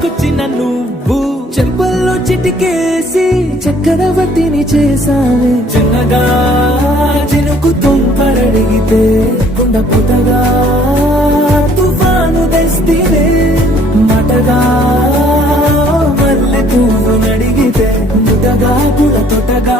కొచ్చిన నువ్వు చెంపల్లో చిటికేసి చక్రవర్తిని చేసావే. చిన్నగా చినుకు తుంపరడిగితే కుండ పుటగా తుఫాను తెస్తివే. మటగా మల్లె పువ్వు నడిగితే ముటగా పుల తొటగా